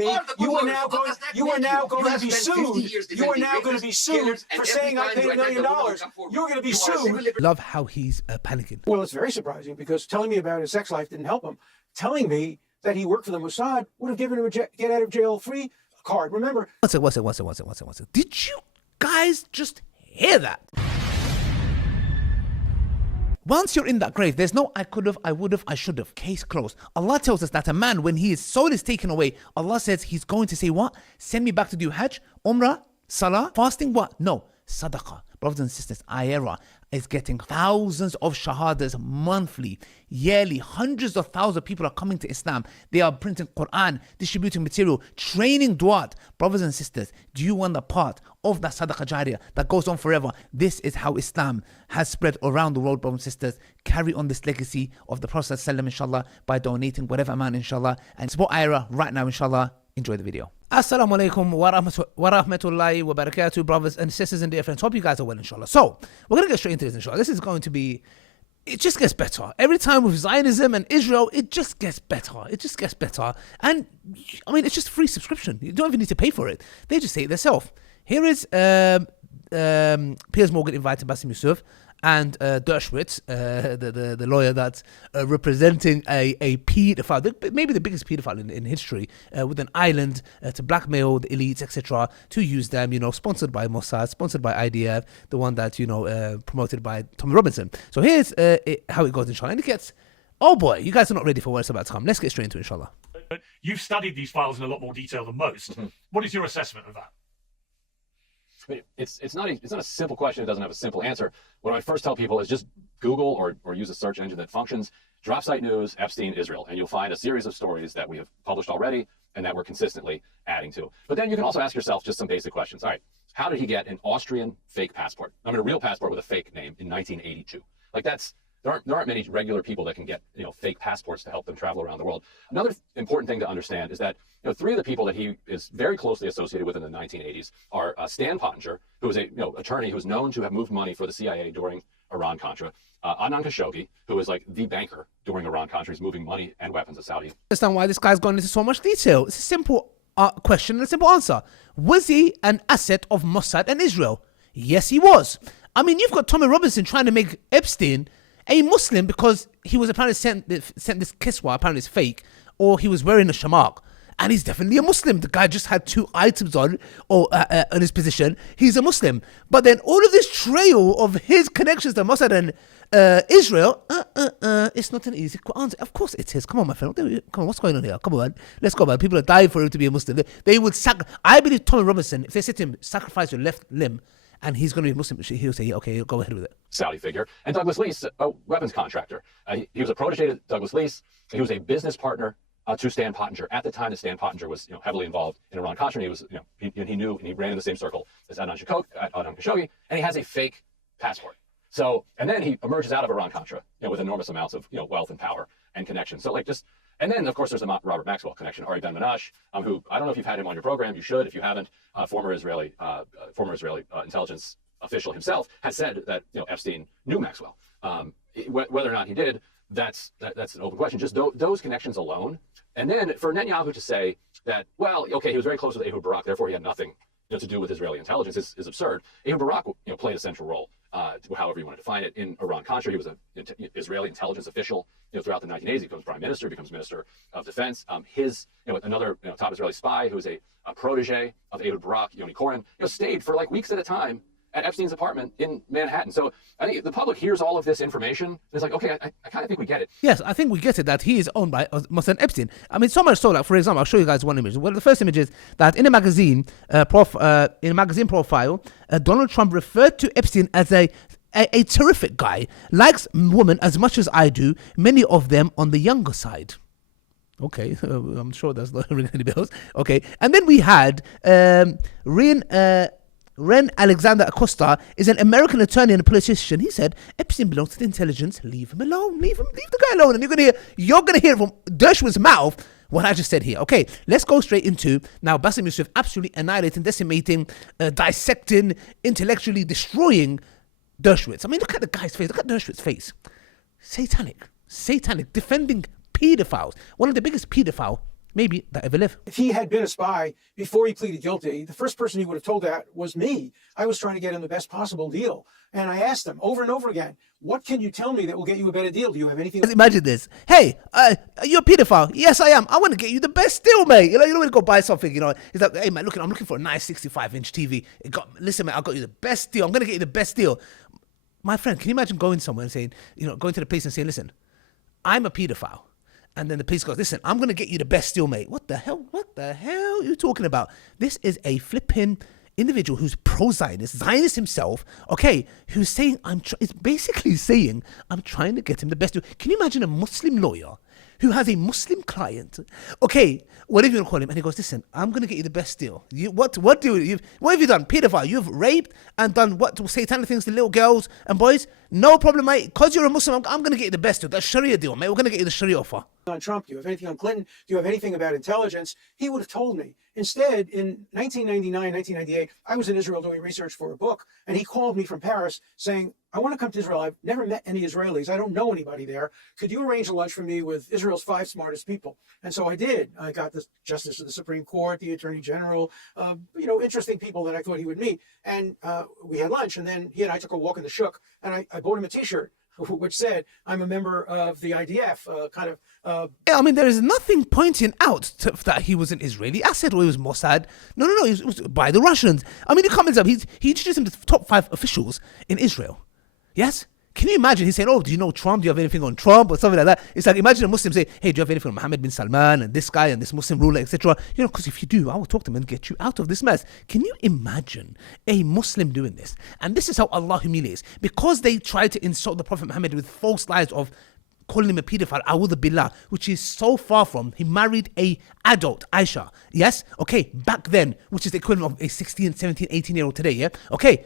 me you are now going to be sued. You are now going to be sued for saying I paid $1 million. You're going to be sued. Love how he's panicking. Well, it's very surprising because telling me about his sex life didn't help him. Telling me that he worked for the Mossad would have given him a get out of jail free card. Remember? One second. Did you guys just hear that? Once you're in that grave, there's no I could have, I would have, I should have. Case closed. Allah tells us that a man, when his soul is taken away, Allah says he's going to say what? Send me back to do Hajj, Umrah, Salah, fasting, what? No, Sadaqah. Brothers and sisters, Ayera is getting thousands of shahadas monthly, yearly. Hundreds of thousands of people are coming to Islam. They are printing Quran, distributing material, training du'at. Brothers and sisters, do you want the part of that sadaqah jariyah that goes on forever? This is how Islam has spread around the world, brothers and sisters. Carry on this legacy of the Prophet ﷺ, inshallah, by donating whatever amount, inshallah, and support Ayera right now, inshallah. Enjoy the video. Assalamu alaikum wa rahmatullahi wa barakatuh, brothers and sisters and dear friends. Hope you guys are well, inshallah. So, we're going to get straight into this, inshallah. This is going to be, it just gets better. Every time with Zionism and Israel, it just gets better. And, I mean, it's just free subscription. You don't even need to pay for it. They just say it themselves. Here is Pirs Morgan invited Bassam Yusuf and Dershowitz, the lawyer that's representing a paedophile, maybe the biggest paedophile in history, with an island to blackmail the elites, etc., to use them, sponsored by Mossad, sponsored by IDF, the one that, promoted by Tommy Robinson. So here's how it goes, inshallah. And it gets, oh boy, you guys are not ready for what's about to come. Let's get straight into it, inshallah. You've studied these files in a lot more detail than most. What is your assessment of that? It's not a simple question. It doesn't have a simple answer. What I first tell people is just Google or use a search engine that functions, drop site news, Epstein, Israel, and you'll find a series of stories that we have published already and that we're consistently adding to. But then you can also ask yourself just some basic questions. All right, how did he get an Austrian fake passport? I mean, a real passport with a fake name in 1982. Like there aren't many regular people that can get fake passports to help them travel around the world. Another important thing to understand is that three of the people that he is very closely associated with in the 1980s are Stan Pottinger, who is a attorney who is known to have moved money for the CIA during Iran-Contra, Adnan Khashoggi, who is like the banker during Iran-Contra. He's moving money and weapons to Saudi. Understand why this guy's gone into so much detail. It's a simple question and a simple answer. Was he an asset of Mossad and Israel? Yes, he was. I mean, you've got Tommy Robinson trying to make Epstein a Muslim because he was apparently sent this kiswa, apparently it's fake, or he was wearing a shamak. And he's definitely a Muslim. The guy just had 2 items on his position. He's a Muslim. But then all of this trail of his connections to Mossad and Israel, it's not an easy answer. Of course it is. Come on, my friend. Come on, what's going on here? Come on, let's go, man. People are dying for him to be a Muslim. They would I believe Tommy Robinson, if they said to him, sacrifice your left limb, and he's going to be Muslim, he'll say, okay, go ahead with it. Saudi figure. And Douglas Lease, a weapons contractor. He was a protege to Douglas Lease. He was a business partner to Stan Pottinger. At the time that Stan Pottinger was heavily involved in Iran-Contra, he was, he knew, and he ran in the same circle as Adnan Khashoggi, and he has a fake passport. So, and then he emerges out of Iran-Contra, with enormous amounts of, wealth and power and connections. So and then, of course, there's the Robert Maxwell connection, Ari Ben-Menashe, who, I don't know if you've had him on your program, you should. If you haven't, former Israeli intelligence official himself has said that, Epstein knew Maxwell. Whether or not he did, that's an open question. Just those connections alone. And then for Netanyahu to say that, well, okay, he was very close with Ehud Barak, therefore he had nothing to do with Israeli intelligence is absurd. Ehud Barak played a central role, however you want to define it, in Iran-Contra. He was an Israeli intelligence official throughout the 1980s. He becomes prime minister, becomes minister of defense. Another top Israeli spy who was a protege of Ehud Barak, Yoni Koren, stayed for like weeks at a time at Epstein's apartment in Manhattan. So I think the public hears all of this information. It's like, okay, I kind of think we get it. Yes, I think we get it that he is owned by Mossad Epstein. I mean, so much so, like, for example, I'll show you guys one image. Well, the first image is that in a magazine profile, Donald Trump referred to Epstein as a terrific guy, likes women as much as I do, many of them on the younger side. Okay, I'm sure that's not ringing any bells. Okay, and then we had Ren Alexander Acosta is an American attorney and a politician. He said Epstein belongs to the intelligence. Leave him alone. Leave the guy alone. And you're gonna hear from Dershowitz's mouth what I just said here. Okay, let's go straight into now Bassam Yusuf absolutely annihilating, decimating, dissecting, intellectually destroying Dershowitz. I mean, look at the guy's face. Look at Dershowitz's face. Satanic, defending pedophiles. One of the biggest pedophile maybe that ever live. If he had been a spy before he pleaded guilty, the first person he would have told that was me. I was trying to get him the best possible deal. And I asked him over and over again, what can you tell me that will get you a better deal? Do you have anything? Imagine this. Hey, you're a pedophile. Yes, I am. I want to get you the best deal, mate. You know, you don't want to go buy something, you know. He's like, hey, man, look, I'm looking for a nice 65-inch TV. Listen, man, I got you the best deal. I'm going to get you the best deal. My friend, can you imagine going somewhere and saying, you know, going to the police and saying, listen, I'm a pedophile. And then the police goes, listen, I'm going to get you the best deal, mate. What the hell? What the hell are you talking about? This is a flipping individual who's pro-Zionist, Zionist himself, okay, who's saying, it's basically saying, I'm trying to get him the best deal. Can you imagine a Muslim lawyer who has a Muslim client, okay, whatever you want to call him, and he goes, listen, I'm going to get you the best deal. What have you done? Pedophile, you've raped and done what satanic things to little girls and boys? No problem, mate. Because you're a Muslim, I'm going to get you the best deal. That's Sharia deal, mate. We're going to get you the Sharia offer. On Trump, do you have anything on Clinton? Do you have anything about intelligence? He would have told me. Instead, in 1999, 1998, I was in Israel doing research for a book, and he called me from Paris saying, I want to come to Israel. I've never met any Israelis. I don't know anybody there. Could you arrange a lunch for me with Israel's 5 smartest people? And so I did. I got the Justice of the Supreme Court, the Attorney General, interesting people that I thought he would meet. And we had lunch, and then he and I took a walk in the shuk, and I bought him a T-shirt which said, I'm a member of the IDF, Yeah, I mean, there is nothing pointing out that he was an Israeli asset or he was Mossad. No, it was by the Russians. I mean, he comments up, he introduced him to the top 5 officials in Israel. Yes? Can you imagine? He's saying, oh, do you know Trump? Do you have anything on Trump? Or something like that. It's like, imagine a Muslim say, hey, do you have anything on Mohammed bin Salman and this guy and this Muslim ruler, etc.? You know, because if you do, I will talk to him and get you out of this mess. Can you imagine a Muslim doing this? And this is how Allah humiliates. Because they tried to insult the Prophet Muhammad with false lies of calling him a pedophile, a'udhu billah, which is so far from. He married a adult, Aisha. Yes? Okay, back then, which is the equivalent of a 16, 17, 18-year-old today, yeah? Okay.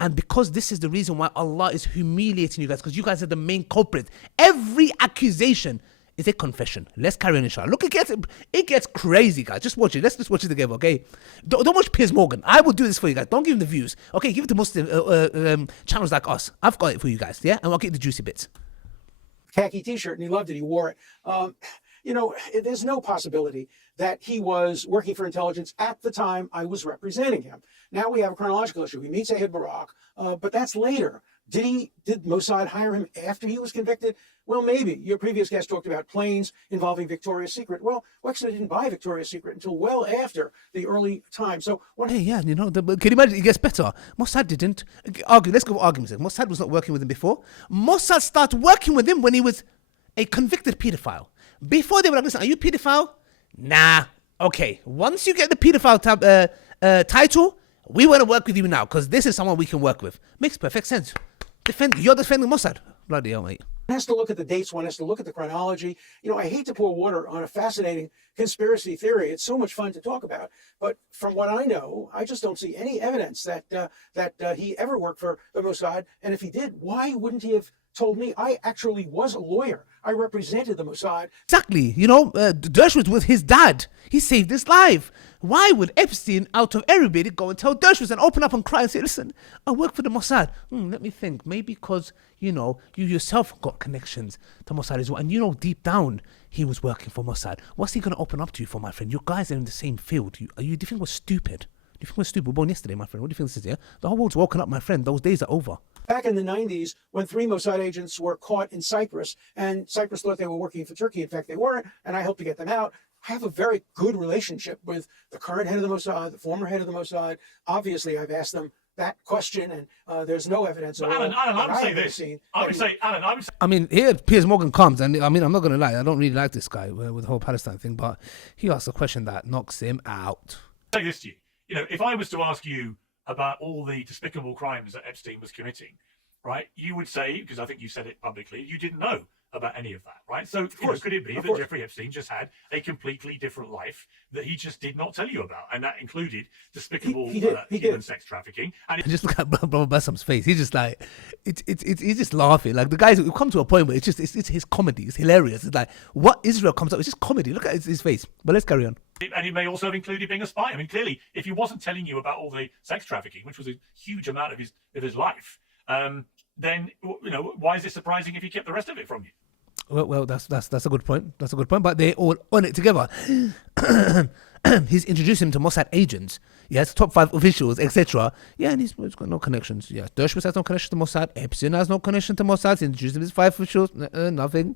And because this is the reason why Allah is humiliating you guys, because you guys are the main culprits. Every accusation is a confession. Let's carry on, inshallah. Look, it gets crazy, guys. Just watch it. Let's just watch it together, okay? Don't watch Pirs Morgan. I will do this for you guys. Don't give him the views. Okay, give it to Muslim channels like us. I've got it for you guys, yeah? And I'll get the juicy bits. Khaki T-shirt, and he loved it. He wore it. There's no possibility that he was working for intelligence at the time I was representing him. Now we have a chronological issue. He meets Ehud Barak, but that's later. Did Mossad hire him after he was convicted? Well, maybe. Your previous guest talked about planes involving Victoria's Secret. Well, Wexler didn't buy Victoria's Secret until well after the early time. So, hey, yeah, can you imagine? It gets better. Mossad didn't argue. Let's go arguments. Mossad was not working with him before. Mossad started working with him when he was a convicted pedophile. Before they were like, listen, are you a pedophile? Nah. Okay. Once you get the pedophile title, we want to work with you now because this is someone we can work with. Makes perfect sense. You're defending Mossad. Bloody hell, mate. One has to look at the dates. One has to look at the chronology. I hate to pour water on a fascinating conspiracy theory. It's so much fun to talk about. But from what I know, I just don't see any evidence that he ever worked for the Mossad. And if he did, why wouldn't he have told me? I actually was a lawyer. I represented the Mossad. Exactly. Dershowitz was his dad. He saved his life. Why would Epstein, out of everybody, go and tell Dershowitz and open up and cry and say, listen, I work for the Mossad? Let me think. Maybe because, you yourself got connections to Mossad as well. And deep down, he was working for Mossad. What's he going to open up to you for, my friend? You guys are in the same field. Do you think we're stupid? Do you think we're stupid? We were born yesterday, my friend. What do you think this is here? The whole world's woken up, my friend. Those days are over. Back in the 90s, when 3 Mossad agents were caught in Cyprus, and Cyprus thought they were working for Turkey. In fact, they weren't, and I helped to get them out. I have a very good relationship with the current head of the Mossad, the former head of the Mossad. Obviously, I've asked them that question, and there's no evidence at all. Alan, I would say this. I mean, here Pirs Morgan comes, and I mean, I'm not going to lie, I don't really like this guy with the whole Palestine thing, but he asks a question that knocks him out. I'll say this to you. If I was to ask you about all the despicable crimes that Epstein was committing, right, you would say, because I think you said it publicly, you didn't know about any of that, right? So could it be that Jeffrey Epstein just had a completely different life that he just did not tell you about? And that included despicable human sex trafficking. And just look at Brother Bassam's face. He's just like, he's just laughing. Like the guys who come to a point where it's his comedy. It's hilarious. It's like, what Israel comes up, it's just comedy. Look at his face. But let's carry on. And it may also have included being a spy. I mean, clearly, if he wasn't telling you about all the sex trafficking, which was a huge amount of his life, then why is it surprising if he kept the rest of it from you? Well, that's a good point. That's a good point. But they all on it together. He's introduced him to Mossad agents. Yes, top 5 officials, etc. Yeah, and he's got no connections. Yeah, Dershowitz has no connection to Mossad. Epstein has no connection to Mossad. He's introduced him to his 5 officials. Nothing.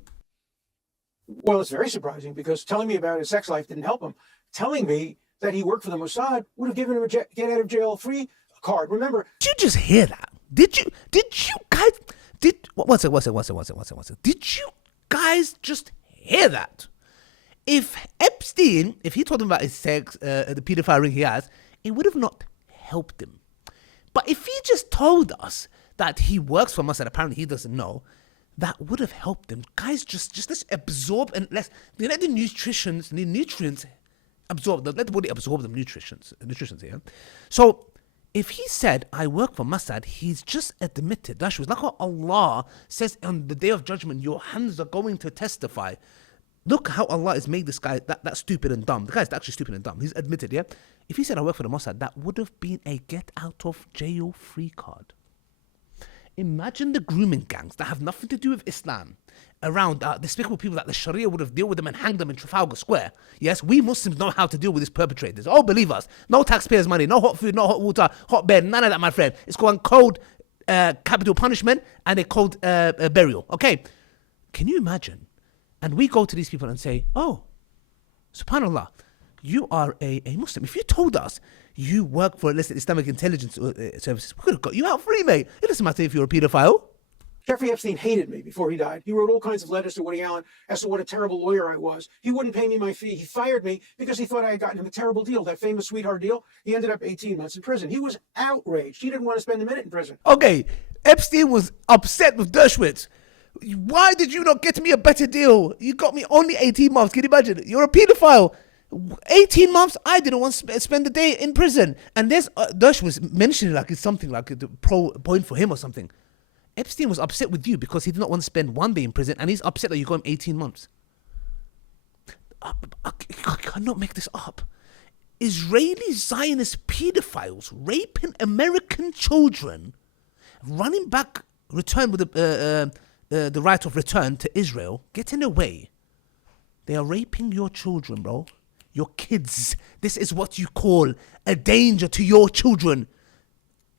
Well, it's very surprising because telling me about his sex life didn't help him. Telling me that he worked for the Mossad would have given him a get out of jail free card. Remember? Did you just hear that? Did you guys? What's it? Did you guys just hear that? If Epstein, if he told him about his sex, the pedophile ring he has, it would have not helped him. But if he just told us that he works for Mossad, apparently he doesn't know, that would have helped him. Guys, just let's absorb and let the nutrients absorb. Let the body absorb the nutrients here. So if he said, I work for Mossad, he's just admitted. That was like what Allah says on the day of judgment, your hands are going to testify. Look how Allah has made this guy that stupid and dumb. The guy's actually stupid and dumb. He's admitted, yeah? If he said, I work for the Mossad, that would have been a get out of jail free card. Imagine the grooming gangs that have nothing to do with Islam around despicable people that the Sharia would have dealt with them and hanged them in Trafalgar Square. Yes, we Muslims know how to deal with these perpetrators. Oh, believe us. No taxpayers' money, no hot food, no hot water, hot bed, none of that, my friend. It's called cold capital punishment and a cold burial. Okay? Can you imagine? And we go to these people and say, oh, subhanAllah, you are a Muslim. If you told us you work for illicit Islamic intelligence services, we could have got you out free, mate. It doesn't matter if you're a pedophile. Jeffrey Epstein hated me before he died. He wrote all kinds of letters to Woody Allen as to what a terrible lawyer I was. He wouldn't pay me my fee. He fired me because he thought I had gotten him a terrible deal, that famous sweetheart deal. He ended up 18 months in prison. He was outraged. He didn't want to spend a minute in prison. Okay, Epstein was upset with Dershowitz. Why did you not get me a better deal? You got me only 18 months. Can you imagine? You're a pedophile. 18 months? I didn't want to spend the day in prison. And there's Dershowitz mentioning like it's something like a pro point for him or something. Epstein was upset with you because he did not want to spend one day in prison, and he's upset that you got him 18 months. I cannot make this up. Israeli Zionist pedophiles raping American children, running back, return with the right of return to Israel, getting away. They are raping your children, bro. Your kids. This is what you call a danger to your children.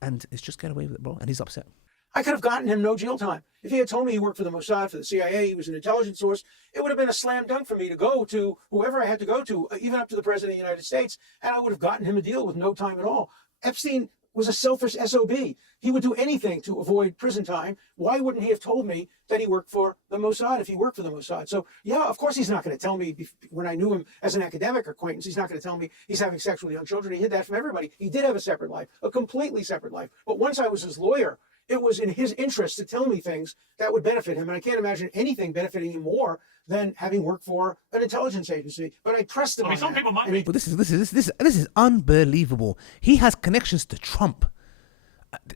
And it's just get away with it, bro. And he's upset. I could have gotten him no jail time. If he had told me he worked for the Mossad, for the CIA, he was an intelligence source, it would have been a slam dunk for me to go to whoever I had to go to, even up to the President of the United States, and I would have gotten him a deal with no time at all. Epstein was a selfish SOB. He would do anything to avoid prison time. Why wouldn't he have told me that he worked for the Mossad if he worked for the Mossad? So, yeah, of course he's not going to tell me when I knew him as an academic acquaintance. He's not going to tell me he's having sex with young children. He hid that from everybody. He did have a separate life, a completely separate life. But once I was his lawyer, it was in his interest to tell me things that would benefit him. And I can't imagine anything benefiting him more than having worked for an intelligence agency. But I pressed him on some that. people might be. But this is unbelievable. He has connections to Trump.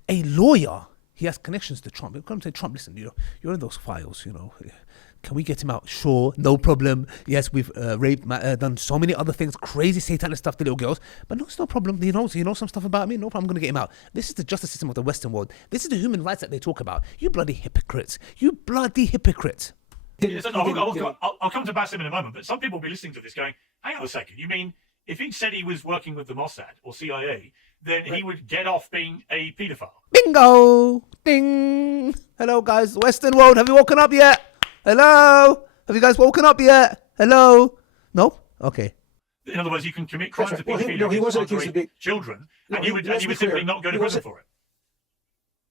A lawyer, he has connections to Trump. Come to Trump, listen, you're in those files, Can we get him out? Sure, no problem. Yes, we've raped, done so many other things, crazy satanic stuff to little girls. But no, it's no problem. You know some stuff about me. No problem. I'm going to get him out. This is the justice system of the Western world. This is the human rights that they talk about. You bloody hypocrites. You bloody hypocrites. I'll come to Bassam in a moment, but some people will be listening to this going, hang on a second, you mean if he said he was working with the Mossad or CIA, then he would get off being a paedophile? Bingo! Ding! Hello, guys. Western world, have you woken up yet? Hello? Have you guys woken up yet? Hello? No? Okay. In other words, you can commit crimes of Well, paedophilia he wasn't accused of being children, No, and you would simply not go to prison for it.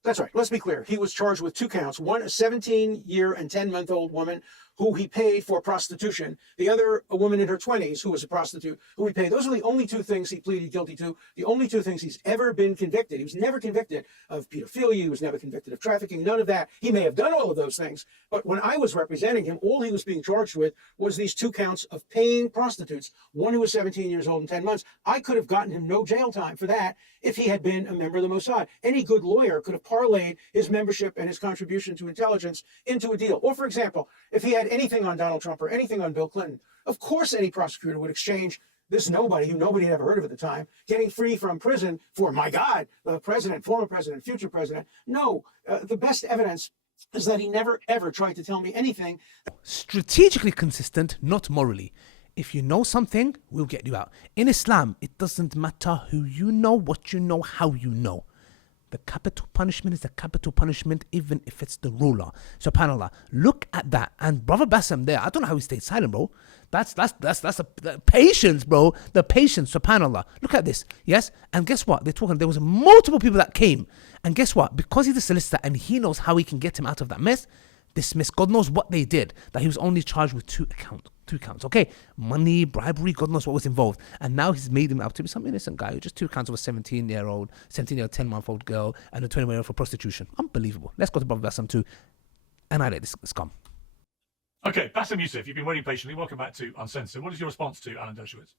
That's right. Let's be clear. He was charged with 2 counts. One, a 17-year and 10-month-old woman who he paid for prostitution. The other, a woman in her 20s who was a prostitute who he paid. Those are the only 2 things he pleaded guilty to. The only 2 things he's ever been convicted. He was never convicted of pedophilia. He was never convicted of trafficking. None of that. He may have done all of those things. But when I was representing him, all he was being charged with was these 2 counts of paying prostitutes. One who was 17 years old and 10 months. I could have gotten him no jail time for that if he had been a member of the Mossad. Any good lawyer could have parlayed his membership and his contribution to intelligence into a deal. Or, for example, if he had anything on Donald Trump or anything on Bill Clinton, of course any prosecutor would exchange this nobody who nobody had ever heard of at the time, getting free from prison for, my God, the president, former president, future president. No, the best evidence is that he never, ever tried to tell me anything. Strategically consistent, not morally. If you know something, we'll get you out. In Islam, it doesn't matter who you know, what you know, how you know. The capital punishment is the capital punishment, even if it's the ruler. SubhanAllah. Look at that. And Brother Bassam there, I don't know how he stayed silent, bro. That's the patience, bro. The patience, SubhanAllah. Look at this. Yes? And guess what? They're talking, there was multiple people that came. And guess what? Because he's a solicitor and he knows how he can get him out of that mess, dismiss. God knows what they did. That he was only charged with two counts. Okay, money, bribery, God knows what was involved. And now he's made him out to be some innocent guy. Just 2 counts of a 17-year-old, 10-month-old girl, and a 20-year-old for prostitution. Unbelievable. Let's go to Brother Bassam to annihilate this scum. Okay, Bassam Youssef, you've been waiting patiently. Welcome back to Uncensored. What is your response to Alan Dershowitz?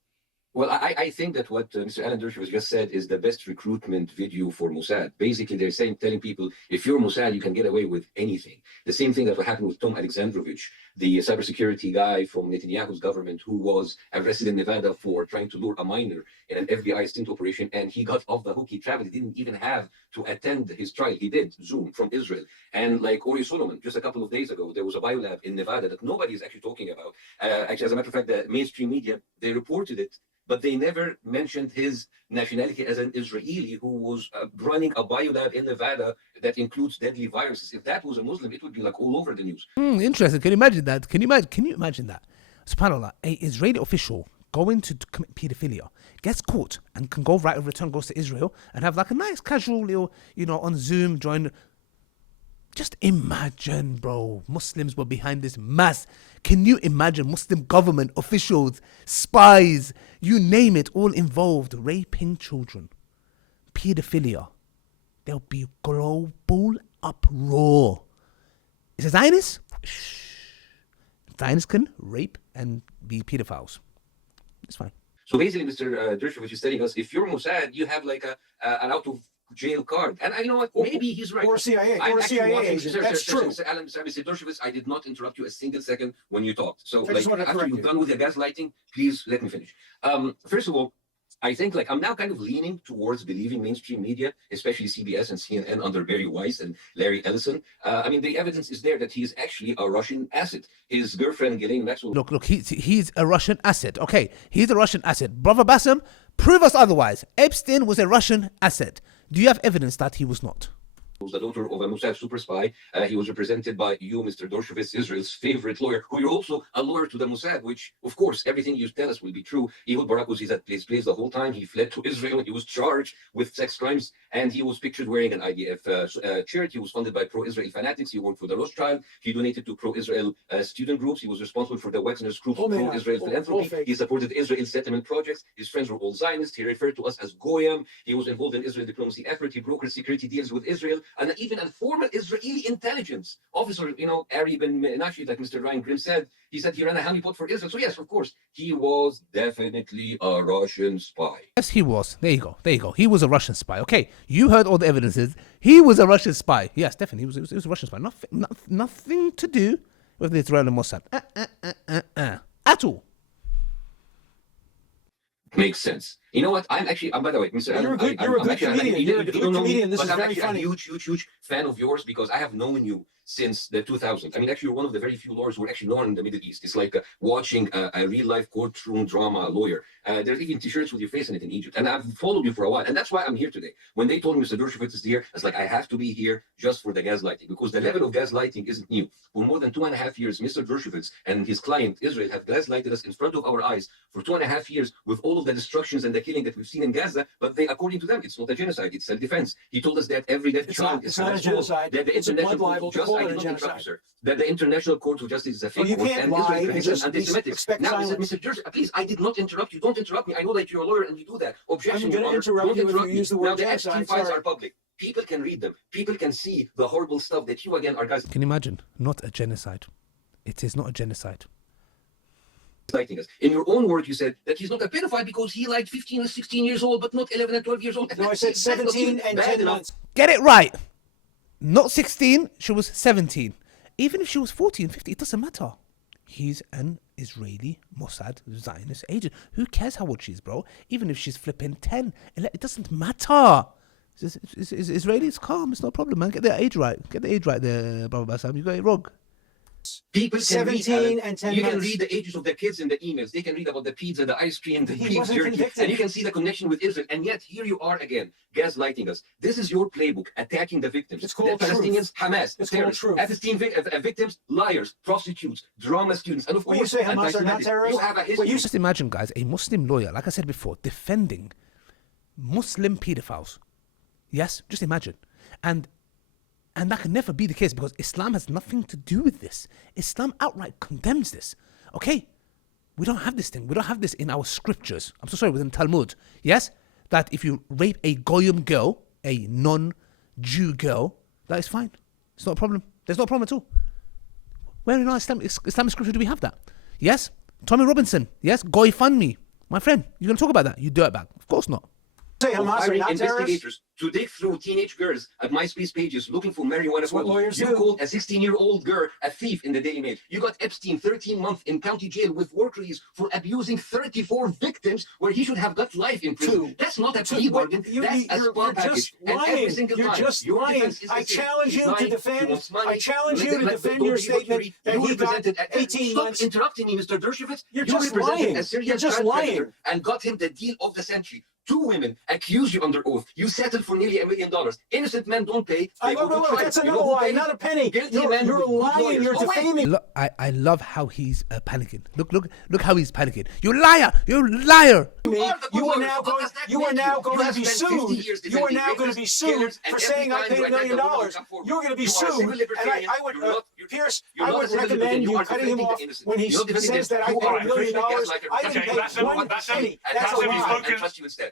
Well, I think that what Mr. Alan Dershowitz just said is the best recruitment video for Mossad. Basically, they're telling people, if you're Mossad, you can get away with anything. The same thing that happened with Tom Alexandrovich, the cybersecurity guy from Netanyahu's government, who was arrested in Nevada for trying to lure a minor in an FBI stint operation, and he got off the hook. He traveled. He didn't even have to attend his trial. He did Zoom from Israel. And like Ori Solomon, just a couple of days ago, there was a biolab in Nevada that nobody is actually talking about. Actually, as a matter of fact, the mainstream media, they reported it, but they never mentioned his nationality as an Israeli who was running a biolab in Nevada that includes deadly viruses. If that was a Muslim, it would be like all over the news. Interesting. Can you imagine that? Can you imagine that? SubhanAllah, a Israeli official going to commit pedophilia gets caught and can go right of return, goes to Israel and have like a nice casual little, on Zoom, join. Just imagine, bro, Muslims were behind this mass. Can you imagine Muslim government officials, spies, you name it, all involved, raping children, pedophilia? There'll be global uproar. Is it Zionists? Shh. Zionists can rape and be pedophiles. It's fine. So basically, Mr. Dershowitz is telling us, if you're Mossad, you have like an out of jail card. And I know what, maybe he's right. Or CIA, I'm or a actually CIA watching- agent. Sir, That's sir, true. Sir, Alan, Mr. Dershowitz, I did not interrupt you a single second when you talked. So I just wanted to after correct you're you. done with the gaslighting, please let me finish. First of all, I think I'm now kind of leaning towards believing mainstream media, especially CBS and CNN under Barry Weiss and Larry Ellison. The evidence is there that he is actually a Russian asset. His girlfriend, Ghislaine Maxwell. Look, he's a Russian asset. Okay, he's a Russian asset. Brother Bassam, prove us otherwise. Epstein was a Russian asset. Do you have evidence that he was not? Was the daughter of a Mossad super spy. He was represented by you, Mr. Dershowitz, Israel's favorite lawyer, who you're also a lawyer to the Mossad, which, of course, everything you tell us will be true. Ehud Barak was at his place the whole time. He fled to Israel. He was charged with sex crimes, and he was pictured wearing an IDF shirt. He was funded by pro-Israel fanatics. He worked for the Rothschild. He donated to pro-Israel student groups. He was responsible for the Wagner's group's pro-Israel philanthropy. He supported Israel settlement projects. His friends were all Zionists. He referred to us as Goyim. He was involved in Israel diplomacy effort. He brokered security deals with Israel, and even a former Israeli intelligence officer, Ari Ben Menashe, like Mr. Ryan Grimm said, he said he ran a honeypot for Israel. So yes, of course, he was definitely a Russian spy. Yes, he was. There you go. He was a Russian spy. Okay, you heard all the evidences. He was a Russian spy. Yes, definitely, he was a Russian spy. Nothing to do with the Israeli Mossad. At all. Makes sense. You know what? I'm by the way, Mr. You're a good comedian. You're a good comedian. This is I'm very actually funny. a huge fan of yours because I have known you since the 2000s. Actually, you're one of the very few lawyers who are actually known in the Middle East. It's like watching a real-life courtroom drama lawyer. There's even T-shirts with your face in it in Egypt. And I've followed you for a while. And that's why I'm here today. When they told me Mr. Dershowitz is here, it's like, I have to be here just for the gaslighting, because the level of gaslighting isn't new. For more than 2.5 years, Mr. Dershowitz and his client, Israel, have gaslighted us in front of our eyes for 2.5 years with all of the destructions and the killing that we've seen in Gaza. But they, according to them, it's not a genocide. It's self-defense. He told us that every dead child is not a genocide. That the It's a blood International libel Court to of call Justice, it I a did not interrupt genocide. you, sir. That the International Court of Justice is a fake you court, can't and lie Israel and is just anti-Semitic. expect Now, silence. Mr. Dershowitz, please, I did not interrupt you. Don't interrupt me. I know that you're a lawyer and you do that. Objection. I'm going to Your Honor. interrupt Don't you if interrupt you me. use the Now, word the Epstein genocide. files Sorry. are public. People can read them. People can see the horrible stuff that you, again, are guys Can you imagine? Not a genocide. It is not a genocide. gaslighting us. In your own words, you said that he's not a pedophile because he liked 15 and 16 years old, but not 11 and 12 years old. No, I said That's not 17 even and bad 10 enough. months. Get it right. Not 16, she was 17. Even if she was 14, 15, it doesn't matter. He's an Israeli Mossad Zionist agent. Who cares how old she is, bro? Even if she's flipping 10, it doesn't matter. Is Israeli? It's calm. It's no problem, man. Get the age right. Get the age right there, Brother Bassam. You got it wrong. People can 17 read, and 10 You can months. read the ages of the kids in the emails. They can read about the pizza, the ice cream, the He beef wasn't jerky, convicted. and you can see the connection with Israel. And yet here you are again, gaslighting us. This is your playbook, attacking the victims. It's called the Palestinians, Hamas, It's called terrorists, truth. Epstein victims, liars, prostitutes, drama students, and of Well, you course, say Hamas are not anti-Semitic. terrorists? You have a Well, history. you Just imagine, guys, a Muslim lawyer, like I said before, defending Muslim pedophiles. Yes, just imagine. And that can never be the case because Islam has nothing to do with this. Islam outright condemns this. Okay? We don't have this thing. We don't have this in our scriptures. I'm so sorry, within Talmud. Yes? That if you rape a Goyim girl, a non-Jew girl, that is fine. It's not a problem. There's no problem at all. Where in our Islamic scripture do we have that? Yes? Tommy Robinson. Yes? Goy fund me. My friend, you're going to talk about that? You dirtbag. Of course not. say Of Hamas are hiring not terrorists? investigators to dig through teenage girls at MySpace pages looking for marijuana. That's what photos. lawyers You do. called a 16-year-old girl a thief in the Daily Mail. You got Epstein 13 months in county jail with work release for abusing 34 victims where he should have got life in prison. Two. That's not a Two. plea What- bargain. you- That's you- a you're small package. just And every lying. single You're time, just your lying. defense is the I same. challenge He's you to lying. defend- He wants money. I challenge you to Let- defend don't your believe what you statement read. that You he got represented 18 Stop months. interrupting me, Mr. Dershowitz. You're You just represented lying. a Syrian You're just child lying. predator and got him the deal of the century. 2 women accuse you under oath. You settled for nearly $1 million. Innocent men don't pay. They go to trial. That's You know another who lie, pays? not a penny. Guilty You're men with good lying. lawyers. You're Oh, wait. defaming. Look, I love how he's panicking. Look how he's panicking. You liar! You liar! You are the good You are lawyers. now What going. does that You are make now you? going You to have be spent 50 sued. years You are defending now going to be rapists, sued killers, and for every saying I time paid you $1 million. attack a woman, come forward. You're going to be You are a sued. civil And libertarian. I would, You're not- Pierce, you're I not a would civil recommend libertarian. you You are cutting him defending the off innocent. when he You're not defending says them. that I You paid are $1 million. a Christian gaslighter. I didn't Okay, pay Bassam, one Bassam, penny. Bassam, That's a you've lie. spoken. I trust you instead.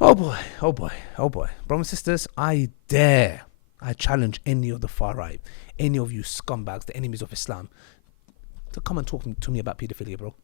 Oh boy, oh boy, oh boy. Brothers and sisters, I challenge any of the far right, any of you scumbags, the enemies of Islam, to come and talk to me about pedophilia, bro.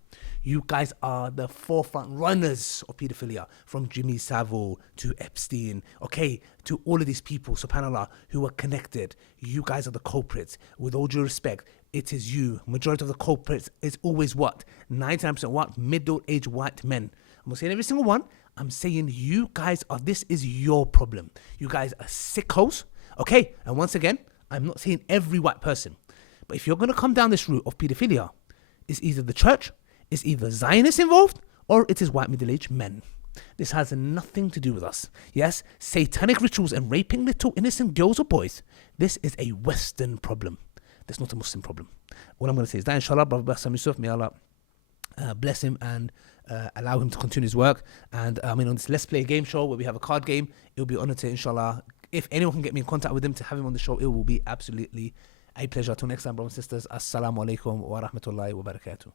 You guys are the forefront runners of pedophilia, from Jimmy Savile to Epstein, okay, to all of these people, subhanAllah, who are connected. You guys are the culprits. With all due respect, it is you. Majority of the culprits is always what? 99% what? Middle-aged white men. I'm not saying every single one. I'm saying you guys are, this is your problem. You guys are sickos, okay? And once again, I'm not saying every white person. But if you're going to come down this route of pedophilia, it's either the church, it's either Zionists involved, or it is white middle-aged men. This has nothing to do with us. Yes, satanic rituals and raping little innocent girls or boys, this is a Western problem. That's not a Muslim problem. All I'm going to say is that, inshallah, Brother Bassam Yusuf, may Allah bless him and allow him to continue his work. And on this Let's Play a Game show where we have a card game, it will be an honor to, inshallah, if anyone can get me in contact with him to have him on the show, it will be absolutely a pleasure. Till next time, brothers and sisters, assalamu alaikum wa rahmatullahi wa barakatuh.